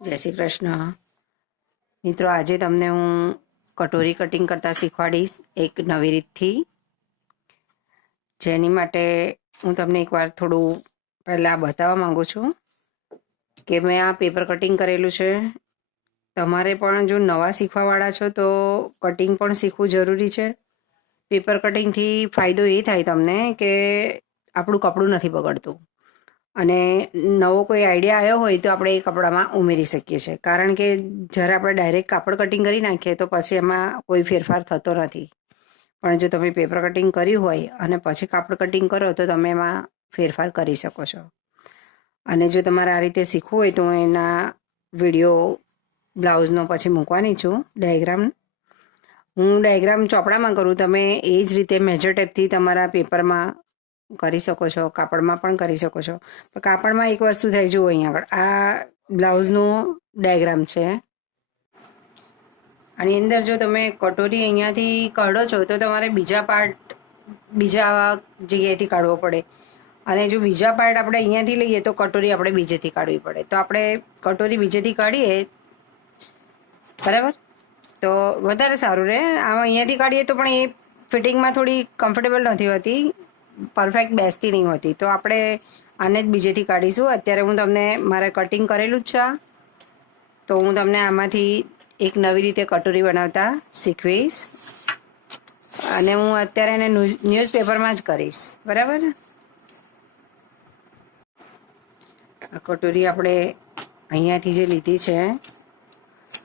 જય શ્રી કૃષ્ણ મિત્રો, આજે તમને હું કટોરી કટિંગ કરતા શીખવાડીશ એક નવી રીતથી, જેની માટે હું તમને એકવાર થોડું પહેલાં બતાવવા માંગુ છું કે મેં આ પેપર કટિંગ કરેલું છે. તમારે પણ જો નવા શીખવાવાળા છો તો કટિંગ પણ શીખવું જરૂરી છે. પેપર કટિંગથી ફાયદો એ થાય તમને કે આપણું કપડું નથી બગડતું અને નવો કોઈ આઈડિયા આવ્યો હોય તો આપણે એ કપડામાં ઉમેરી શકીએ છીએ. કારણ કે જ્યારે આપણે ડાયરેક્ટ કાપડ કટિંગ કરી નાખીએ તો પછી એમાં કોઈ ફેરફાર થતો નથી. પણ જો તમે પેપર કટિંગ કર્યું હોય અને પછી કાપડ કટિંગ કરો તો તમે એમાં ફેરફાર કરી શકો છો. અને જો તમારે આ રીતે શીખવું હોય તો હું એના વિડીયો બ્લાઉઝનો પછી મૂકવાની છું. હું ડાયાગ્રામ ચોપડામાં કરું, તમે એ જ રીતે મેજર ટેપથી તમારા પેપરમાં કરી શકો છો, કાપડમાં પણ કરી શકો છો. તો કાપડમાં એક વસ્તુ થાય, જુઓ અહીંયા આગળ આ બ્લાઉઝનું ડાયાગ્રામ છે. આની અંદર જો તમે કટોરી અહીંયાથી કાઢો છો તો તમારે બીજા જગ્યાએથી કાઢવો પડે, અને જો બીજા પાર્ટ આપણે અહીંયાથી લઈએ તો કટોરી આપણે બીજેથી કાઢવી પડે. તો આપણે કટોરી બીજેથી કાઢીએ બરાબર તો વધારે સારું રહે. આમાં અહીંયાથી કાઢીએ તો પણ એ ફિટિંગમાં થોડી કમ્ફર્ટેબલ નથી હોતી, પરફેક્ટ બેસતી નહીં હોતી. તો આપણે આને જ બીજેથી કાઢીશું. અત્યારે હું તમને મારે કટિંગ કરેલું જ છે, તો હું તમને આમાંથી એક નવી રીતે કટોરી બનાવતા શીખવીશ. અને હું અત્યારે એને ન્યૂઝપેપરમાં જ કરીશ. બરાબર, આ કટોરી આપણે અહીંયાથી જે લીધી છે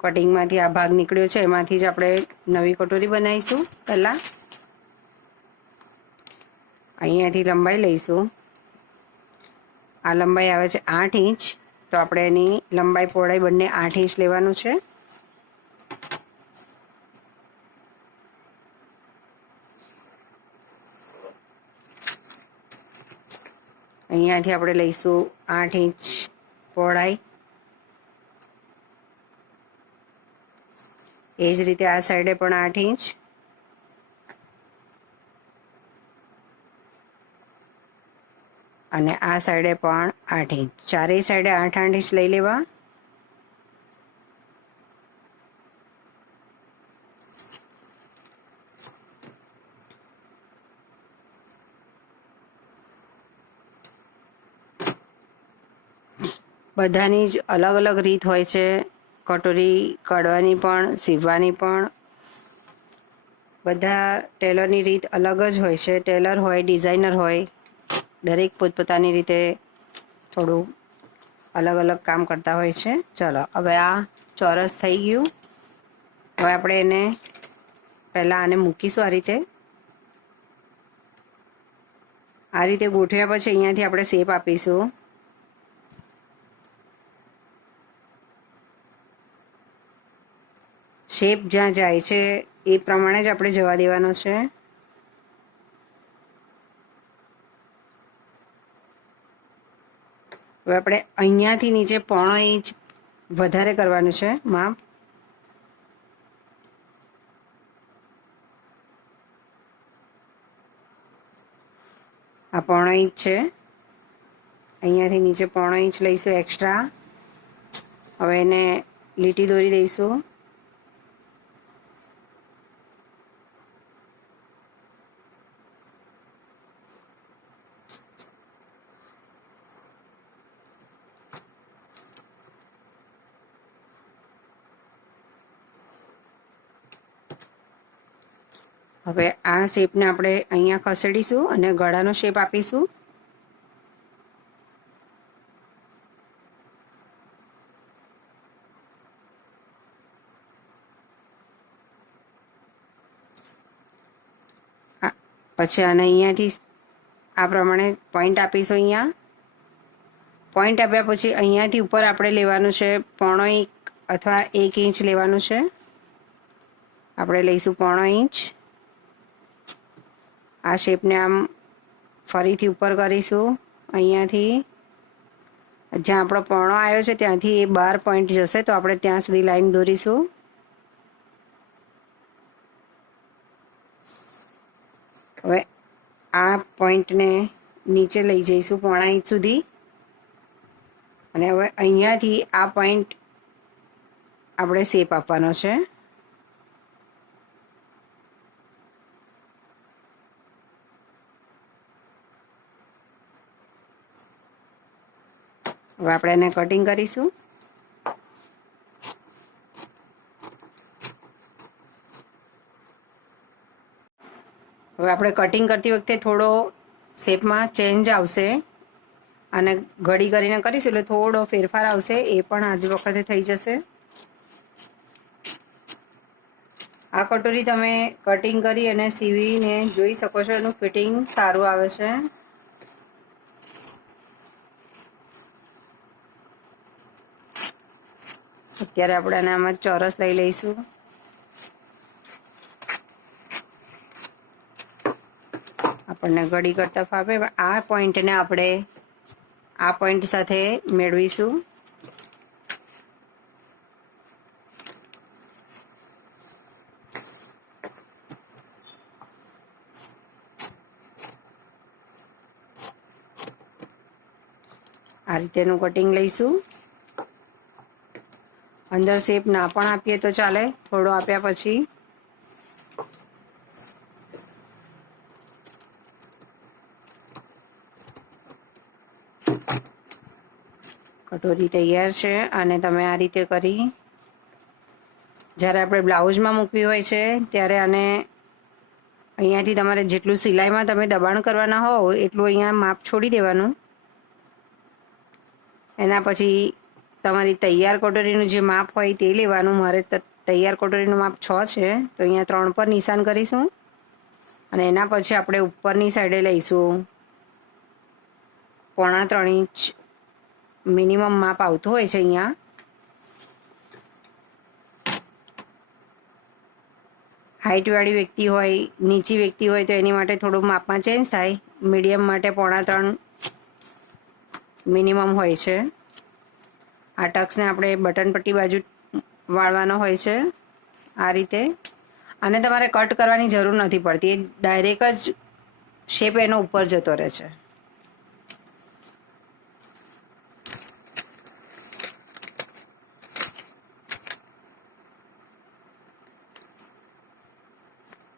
કટિંગમાંથી, આ ભાગ નીકળ્યો છે એમાંથી જ આપણે નવી કટોરી બનાવીશું. પહેલાં અહીંયાથી લંબાઈ લઈશું. આ લંબાઈ આવે છે 8 ઇંચ, તો આપણે એની લંબાઈ પહોળાઈ બંને 8 ઇંચ લેવાનું છે. અહીંયાથી આપણે લઈશું 8 ઇંચ પહોળાઈ. એ જ રીતે આ સાઈડે પણ 8 ઇંચ. અને આ સાઈડે પણ 8 ઇંચ. ચારેય સાઈડે 8-8 ઇંચ લઈ લેવા. બધાની જ અલગ અલગ રીત હોય છે, કટોરી કાઢવાની પણ સીવવાની પણ. બધા ટેલરની રીત અલગ જ હોય છે. ટેલર હોય, ડિઝાઇનર હોય, દરેક પોતપોતાની રીતે થોડું અલગ અલગ કામ કરતા હોય છે. ચલો, હવે આ ચોરસ થઈ ગયું. હવે આપણે એને પહેલાં આને મૂકીશું આ રીતે ગોઠવ્યા પછી અહીંયાથી આપણે શેપ આપીશું. શેપ જ્યાં જાય છે એ પ્રમાણે જ આપણે જવા દેવાનો છે. હવે આપણે અહીંયાથી નીચે 1.5 ઇંચ વધારે કરવાનું છે માપ. આ 1.5 ઇંચ છે, અહીંયાથી નીચે 1.5 ઇંચ લઈશું એક્સ્ટ્રા. હવે એને લીટી દોરી દઈશું. હવે આ શેપને આપણે અહીંયા ખસેડીશું અને ગળાનો શેપ આપીશું. પછી આને અહીંયાથી આ પ્રમાણે પોઈન્ટ આપીશું. અહીંયા પોઈન્ટ આપ્યા પછી અહીંયાથી ઉપર આપણે લેવાનું છે 1.5 ઇંચ અથવા 1 ઇંચ લેવાનું છે. આપણે લઈશું 1.5 ઇંચ. આ શેપને આમ ફરીથી ઉપર કરીશું. અહીંયાથી જ્યાં આપણો પોણો આવ્યો છે ત્યાંથી એ 12 પોઈન્ટ જશે, તો આપણે ત્યાં સુધી લાઈન દોરીશું. હવે આ પોઈન્ટને નીચે લઈ જઈશું 1.5 ઇંચ સુધી. અને હવે અહીંયાથી આ પોઈન્ટ આપણે શેપ આપવાનો છે. હવે આપણે એને કટિંગ કરીશું. હવે આપણે કટિંગ કરતી વખતે થોડો શેપમાં ચેન્જ આવશે અને ઘડી કરીને કરીશું એટલે થોડો ફેરફાર આવશે, એ પણ આજ વખતે થઈ જશે. આ કટોરી તમે કટિંગ કરી અને સીવીને જોઈ શકો છો, એનું ફિટિંગ સારું આવે છે. અત્યારે આપણે આમાં ચોરસ લઈ લઈશું. આપણને ઘડી કરતા ફાવે. આ પોઈન્ટને આપણે આ પોઈન્ટ સાથે મેળવીશું. આ રીતેનું કટિંગ લઈશું. અંદર શેપ ના પણ આપીએ તો ચાલે, થોડો આપ્યા પછી. કટોરી તૈયાર છે અને તમે આ રીતે કરી જ્યારે આપણે બ્લાઉઝમાં મૂકવી હોય છે ત્યારે આને અહીંયાથી તમારે જેટલું સિલાઈમાં તમે દબાણ કરવાના હોવ એટલું અહીંયા માપ છોડી દેવાનું. એના પછી તમારી તૈયાર કટોરીનું જે માપ હોય તે લેવાનું. મારે તૈયાર કટોરીનું માપ 6 છે, તો અહીંયા 3 પર નિશાન કરીશું અને એના પછી આપણે ઉપરની સાઈડે લઈશું 3.25 ઇંચ મિનિમમ માપ આવતું હોય છે અહીંયા. હાઇટવાળી વ્યક્તિ હોય, નીચી વ્યક્તિ હોય તો એની માટે થોડું માપમાં ચેન્જ થાય. મીડિયમ માટે 3.25 મિનિમમ હોય છે. આ ટક્સને આપણે બટન પટ્ટી બાજુ વાળવાનો હોય છે આ રીતે. અને તમારે કટ કરવાની જરૂર નથી પડતી, ડાયરેક્ટ જ શેપ એનો ઉપર જતો રહે છે.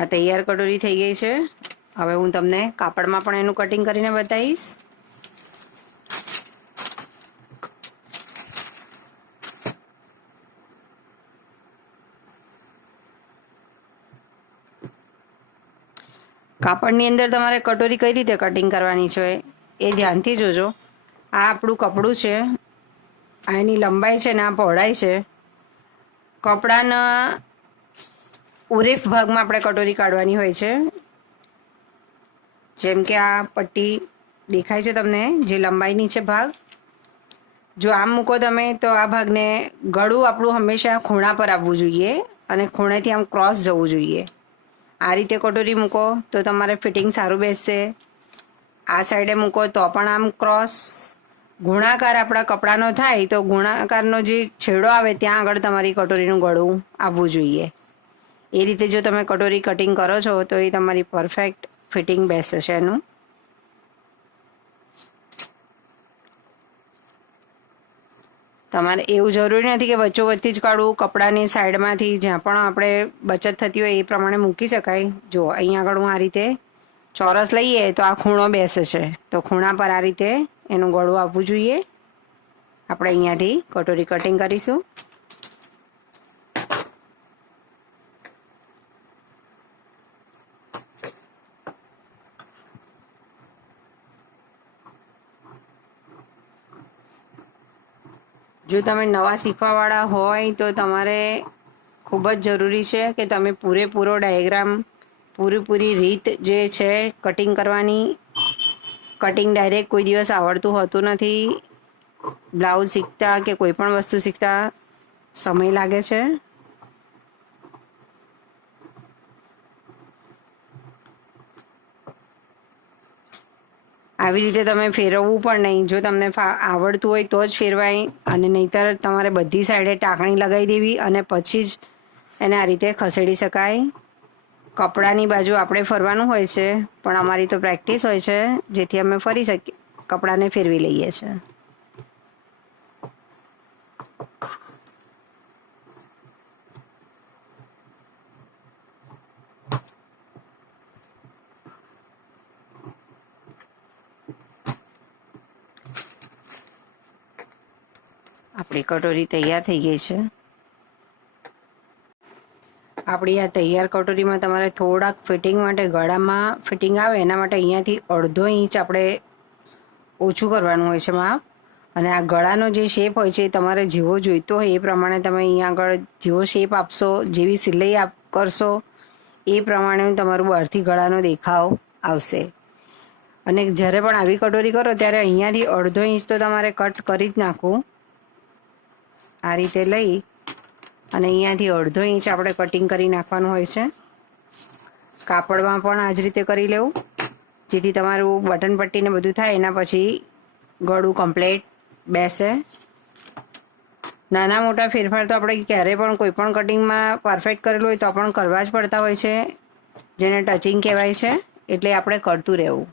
આ તૈયાર કટોરી થઈ ગઈ છે. હવે હું તમને કાપડમાં પણ એનું કટિંગ કરીને બતાવીશ. કાપડની અંદર તમારે કટોરી કઈ રીતે કટિંગ કરવાની છે એ ધ્યાનથી જોજો. આ આપણું કપડું છે, આ એની લંબાઈ છે ને આ પહોળાઈ છે. કપડાના ઉરેફ ભાગમાં આપણે કટોરી કાઢવાની હોય છે. જેમ કે આ પટ્ટી દેખાય છે તમને, જે લંબાઈની છે ભાગ. જો આમ મૂકો તમે તો આ ભાગને ગળું આપણું હંમેશા ખૂણા પર આવવું જોઈએ અને ખૂણેથી આમ ક્રોસ જવું જોઈએ. આ રીતે કટોરી મૂકો તો તમારે ફિટિંગ સારું બેસશે. આ સાઈડે મૂકો તો પણ આમ ક્રોસ. ગુણાકાર આપણા કપડાનો થાય તો ગુણાકારનો જે છેડો આવે ત્યાં આગળ તમારી કટોરીનું ગળું આવવું જોઈએ. એ રીતે જો તમે કટોરી કટિંગ કરો છો તો એ તમારી પરફેક્ટ ફિટિંગ બેસે છે એનું. તમારે એવું જરૂરી નથી કે વચ્ચોવચ્ચથી જ કાઢવું. કપડાની સાઈડમાંથી જ્યાં પણ આપણે બચત થતી હોય એ પ્રમાણે મૂકી શકાય. જો અહીંયા આગળ હું આ રીતે ચોરસ લઈએ તો આ ખૂણો બેસે છે, તો ખૂણા પર આ રીતે એનું ગળું આપવું જોઈએ. આપણે અહીંયાથી કટોરી કટિંગ કરીશું. જો તમે નવા શીખવાવાળા હોય તો તમારે ખૂબ જ જરૂરી છે કે તમે પૂરેપૂરો ડાયાગ્રામ, પૂરેપૂરી રીત જે છે કટિંગ કરવાની. કટિંગ ડાયરેક્ટ કોઈ દિવસ આવડતું હોતું નથી. બ્લાઉઝ શીખતા કે કોઈ પણ વસ્તુ શીખતા સમય લાગે છે. આવી રીતે તમે ફેરવવું પણ નહીં. જો તમને આવડતું હોય તો જ ફેરવાય, અને નહીંતર તમારે બધી સાઈડે ટાંકણી લગાવી દેવી અને પછી જ એને આ રીતે ખસેડી શકાય. કપડાની બાજુ આપણે ફરવાનું હોય છે, પણ અમારી તો પ્રેક્ટિસ હોય છે જેથી અમે ફરી શકીએ, કપડાને ફેરવી લઈએ છીએ. આપણી કટોરી તૈયાર થઈ ગઈ છે. આપણી આ તૈયાર કટોરીમાં તમારે થોડાક ફિટિંગ માટે, ગળામાં ફિટિંગ આવે એના માટે અહીંયાથી 1/2 ઇંચ આપણે ઓછું કરવાનું હોય છે માપ. અને આ ગળાનો જે શેપ હોય છે એ તમારે જેવો જોઈતો હોય એ પ્રમાણે તમે અહીંયા આગળ જેવો શેપ આપશો, જેવી સિલાઈ કરશો એ પ્રમાણે તમારું બહારથી ગળાનો દેખાવ આવશે. અને જ્યારે પણ આવી કટોરી કરો ત્યારે અહીંયાથી 1/2 ઇંચ તો તમારે કટ કરી જ નાખવું. આ રીતે લઈ અને અહીંયાથી 1/2 ઇંચ આપણે કટિંગ કરી નાખવાનું હોય છે. કાપડમાં પણ આ જ રીતે કરી લેવું, જેથી તમારું બટન પટ્ટીને બધું થાય એના પછી ગળું કમ્પ્લીટ બેસે. નાના મોટા ફેરફાર તો આપણે ક્યારે પણ કોઈ પણ કટિંગમાં પરફેક્ટ કરેલું હોય તો પણ કરવા જ પડતા હોય છે, જેને ટચિંગ કહેવાય છે, એટલે આપણે કરતું રહેવું.